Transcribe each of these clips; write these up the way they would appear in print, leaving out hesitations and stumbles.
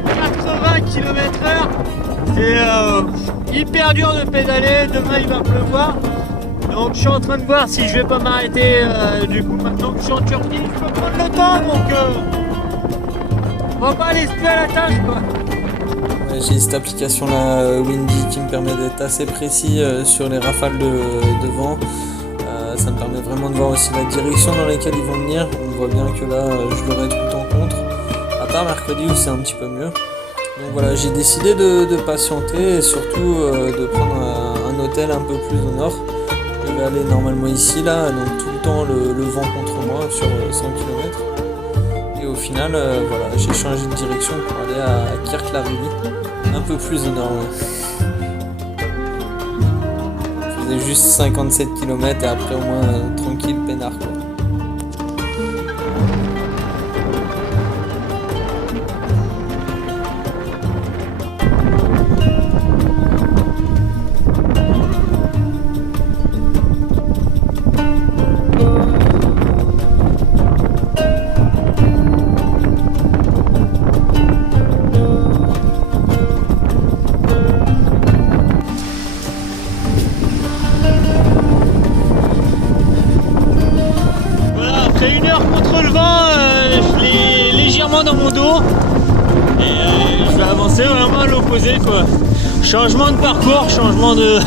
que 80 km/h. C'est hyper dur de pédaler. Demain il va pleuvoir. Donc je suis en train de voir si je vais pas m'arrêter. Du coup maintenant que je suis en Turquie, je peux prendre le temps. Donc on va pas aller se tuer à la tâche quoi. Ouais, j'ai cette application là, Windy, qui me permet d'être assez précis sur les rafales de vent. Ça me permet vraiment de voir aussi la direction dans laquelle ils vont venir. On voit bien que là je l'aurai tout le temps contre. À part mercredi où c'est un petit peu mieux. Donc voilà, j'ai décidé de patienter et surtout de prendre un hôtel un peu plus au nord. Je vais aller normalement ici là, donc tout le temps le vent contre moi sur 100 km. Et au final, voilà, j'ai changé de direction pour aller à Kirklarivy, un peu plus au nord. Ouais. Je faisais juste 57 km et après au moins tranquille, peinard quoi. Après 1 heure contre le vent, je l'ai légèrement dans mon dos et je vais avancer vraiment à l'opposé quoi. Changement de parcours, changement de...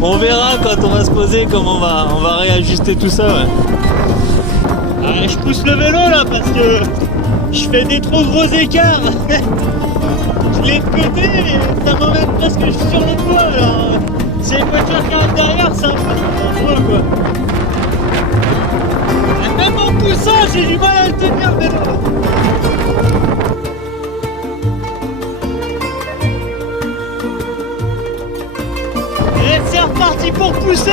On verra quand on va se poser comment on va réajuster tout ça. Ouais. Je pousse le vélo là parce que je fais des trop gros écarts. Je l'ai de côté et ça m'emmène presque sur le toit. Alors si les voitures qui arrivent derrière, c'est un peu dangereux quoi. Même en poussant, j'ai du mal à le tenir le vélo. Et c'est reparti pour pousser.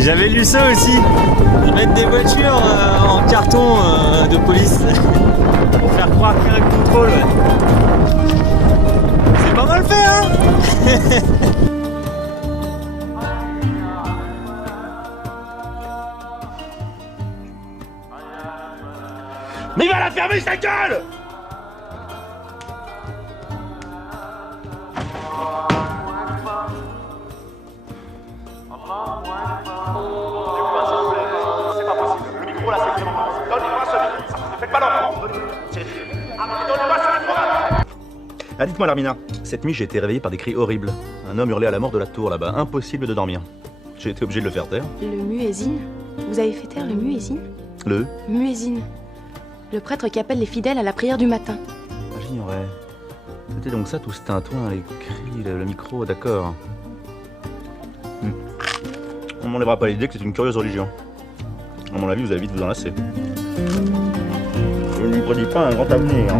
J'avais lu ça aussi, ils mettent des voitures en carton de police pour faire croire qu'il y a un contrôle. Ouais. C'est pas mal fait hein. Mais il va la fermer sa gueule. C'est pas possible. Le micro là, c'est vraiment pas possible. Donnez-moi ce micro. Ne faites pas l'enfant. Donnez-moi ce micro. Ah, dites-moi, Larmina, cette nuit j'ai été réveillé par des cris horribles. Un homme hurlait à la mort de la tour là-bas. Impossible de dormir. J'ai été obligé de le faire taire. Le muezzin? Vous avez fait taire le muezzin? Le Muezzin. Le prêtre qui appelle les fidèles à la prière du matin. Ah, j'ignorais. C'était donc ça, tout ce tintouin, les cris, le micro, d'accord. On m'enlèvera pas l'idée que c'est une curieuse religion. À mon avis, vous allez vite vous enlacer. Je ne lui prédis pas un grand avenir.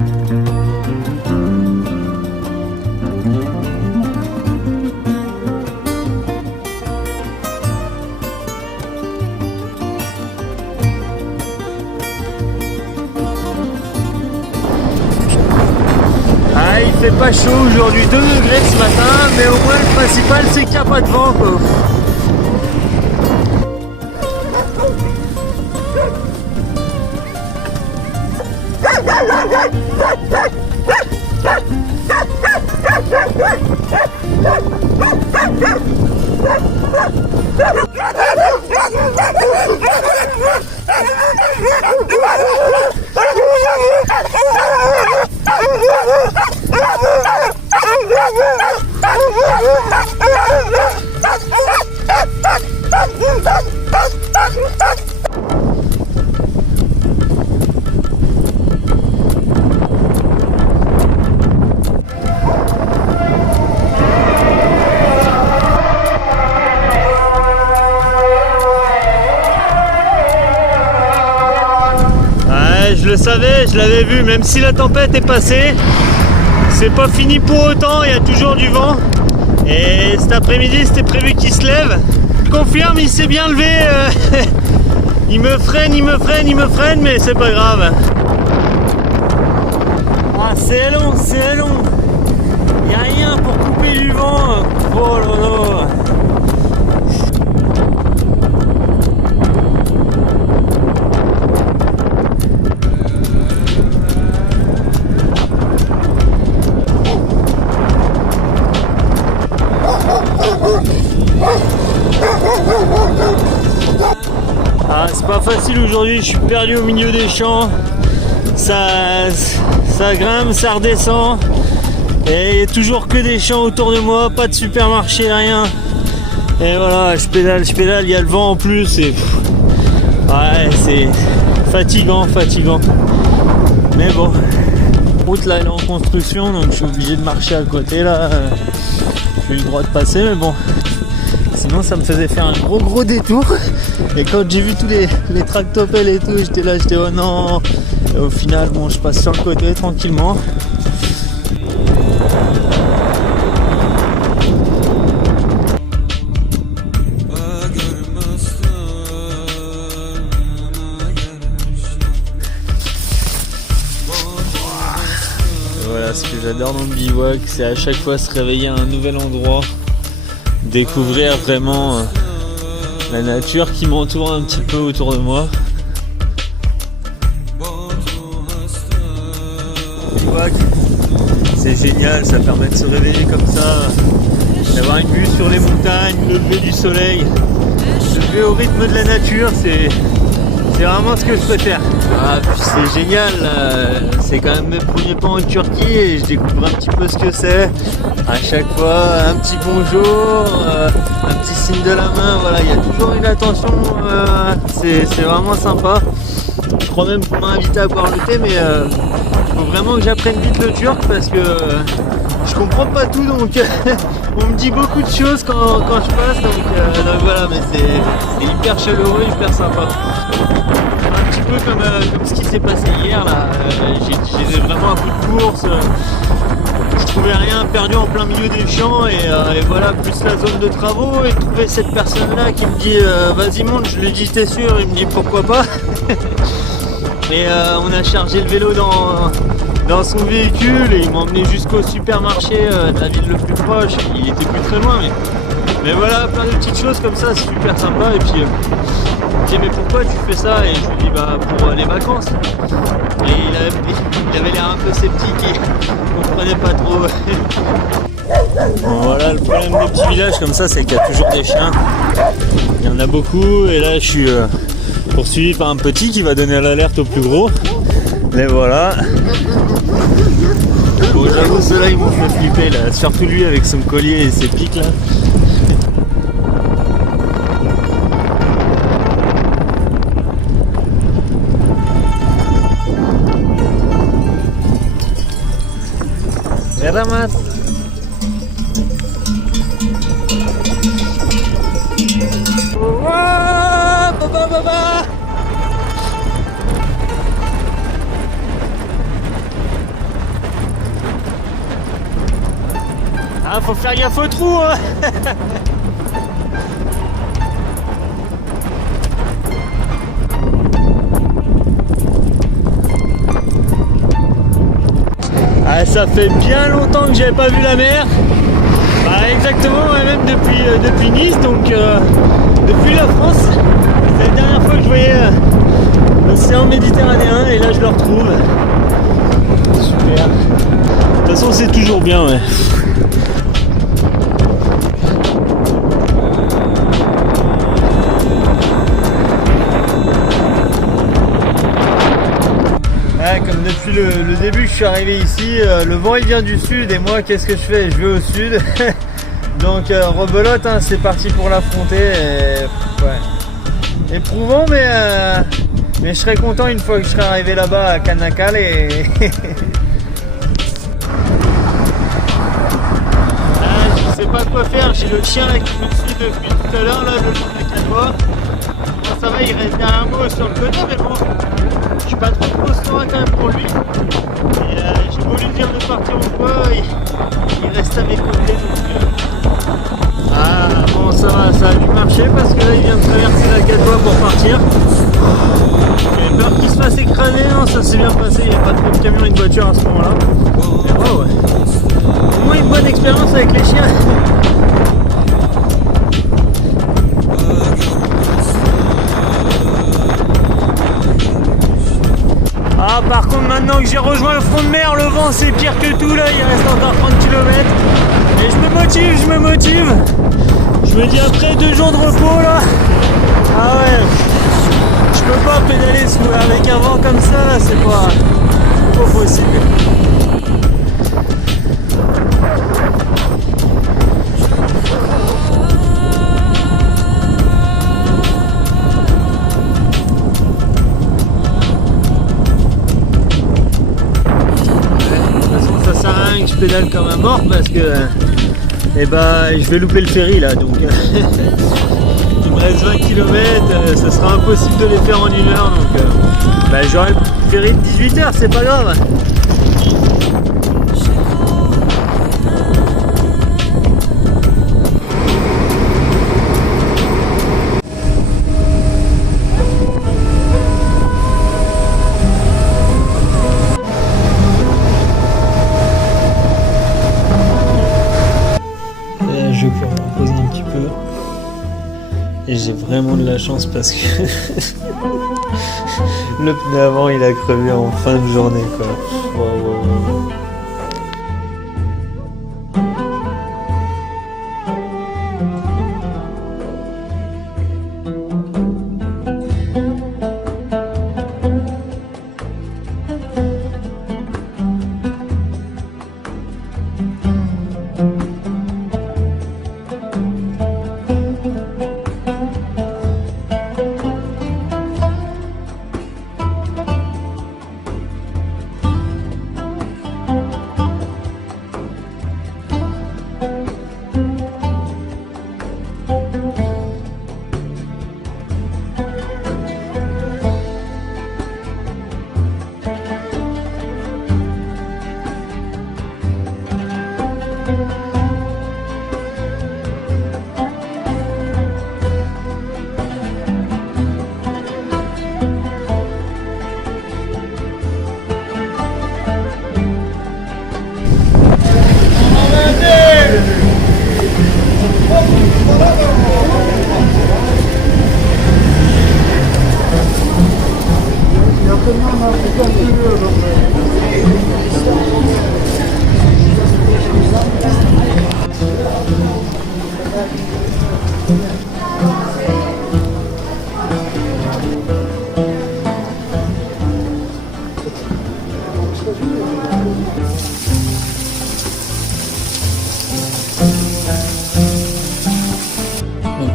Ah, il fait pas chaud aujourd'hui, 2 degrés ce matin, mais au moins le principal c'est qu'il n'y a pas de vent quoi. Je le savais, je l'avais vu, même si la tempête est passée, c'est pas fini pour autant, il y a toujours du vent. Et cet après-midi, c'était prévu qu'il se lève. Je confirme, il s'est bien levé. Il me freine, mais c'est pas grave. Ah, c'est long. Il n'y a rien pour couper du vent. Oh là là. Ah, c'est pas facile aujourd'hui, je suis perdu au milieu des champs. Ça grimpe, ça redescend. Et il n'y a toujours que des champs autour de moi, pas de supermarché, rien. Et voilà, je pédale, il y a le vent en plus. Et ouais, c'est fatigant. Mais bon, la route là elle est en construction, donc je suis obligé de marcher à côté là. J'ai eu le droit de passer, mais bon. Sinon ça me faisait faire un gros détour. Et quand j'ai vu tous les tractopelles et tout, j'étais oh non. Et au final, bon, je passe sur le côté tranquillement. Voilà, ce que j'adore dans le bivouac, c'est à chaque fois se réveiller à un nouvel endroit, découvrir vraiment la nature qui m'entoure un petit peu autour de moi. Le bivouac, c'est génial, ça permet de se réveiller comme ça, d'avoir une vue sur les montagnes, le lever du soleil, se lever au rythme de la nature, c'est vraiment ce que je préfère. Ah, puis c'est génial, c'est quand même mes premiers pas en Turquie et je découvre un petit peu ce que c'est. À chaque fois, un petit bonjour, un petit signe de la main, voilà, il y a toujours une attention, c'est vraiment sympa. Je crois même qu'on m'a invité à boire le thé, mais il faut vraiment que j'apprenne vite le turc parce que je comprends pas tout, donc on me dit beaucoup de choses quand je passe, donc voilà, mais c'est hyper chaleureux, hyper sympa. Un petit peu comme ce qui s'est passé hier là, j'ai vraiment un coup de course, je trouvais rien, perdu en plein milieu des champs et voilà, plus la zone de travaux, et trouver cette personne là qui me dit vas-y monte, je lui dis t'es sûr, il me dit pourquoi pas. Et on a chargé le vélo dans son véhicule et il m'a emmené jusqu'au supermarché de la ville le plus proche. Il était plus très loin, mais voilà, plein de petites choses comme ça, c'est super sympa. Et puis il me dit mais pourquoi tu fais ça? Et je lui dis bah pour les vacances. Et il avait l'air un peu sceptique, il comprenait pas trop. Bon, voilà, le problème des petits villages comme ça, c'est qu'il y a toujours des chiens. Il y en a beaucoup et là je suis poursuivi par un petit qui va donner l'alerte au plus gros. Mais voilà. Bon, j'avoue, ceux-là ils m'ont fait flipper là, surtout lui avec son collier et ses pics là. Selamat. Baba. Ah, faut faire gaffe au trou, hein. Ah, ça fait bien longtemps que j'avais pas vu la mer. Bah, exactement, même depuis Nice, donc depuis la France. C'est la dernière fois que je voyais l'océan Méditerranéen et là je le retrouve. Super. De toute façon, c'est toujours bien, ouais. Ouais, comme depuis le début que je suis arrivé ici, le vent il vient du sud et moi qu'est-ce que je fais? Je vais au sud. Donc rebelote, hein, c'est parti pour l'affronter. Ouais. Éprouvant, mais je serai content une fois que je serai arrivé là-bas à Canacal et je sais pas quoi faire, j'ai le chien là qui me suit depuis tout à l'heure, là, le chien avec la voix. Bon, ça va, il reste derrière moi sur le côté, mais bon, suis pas trop constant quand même pour lui. Et j'ai voulu lui dire de partir ou quoi, il reste à mes côtés. Ah bon, ça a dû marcher parce que là il vient de traverser la Gatoie pour partir. J'avais peur qu'il se fasse écraser, non, ça s'est bien passé, il n'y a pas trop de camions et de voitures à ce moment-là. Mais wow, ouais. Au moins une bonne expérience avec les chiens. Ah par contre maintenant que j'ai rejoint le front de mer, le vent c'est pire que tout là, il reste encore 30 km. Et je me motive. Je me dis après 2 jours de repos là. Ah ouais, je peux pas pédaler avec un vent comme ça là, c'est pas possible. Je pédale comme un mort parce que je vais louper le ferry là, donc il me reste 20 km, ça sera impossible de les faire en 1 heure, donc j'aurai le ferry de 18 h, c'est pas grave. Je vais pouvoir me reposer un petit peu. Et j'ai vraiment de la chance parce que le pneu avant il a crevé en fin de journée quoi. Wow.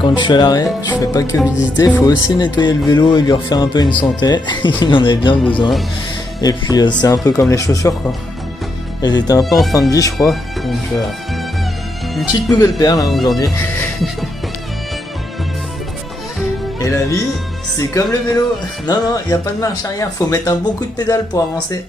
Quand je suis à l'arrêt, je fais pas que visiter, il faut aussi nettoyer le vélo et lui refaire un peu une santé. Il en avait bien besoin. Et puis c'est un peu comme les chaussures quoi. Elles étaient un peu en fin de vie je crois. Donc une petite nouvelle paire là aujourd'hui. Et la vie, c'est comme le vélo. Non, il n'y a pas de marche arrière, faut mettre un bon coup de pédale pour avancer.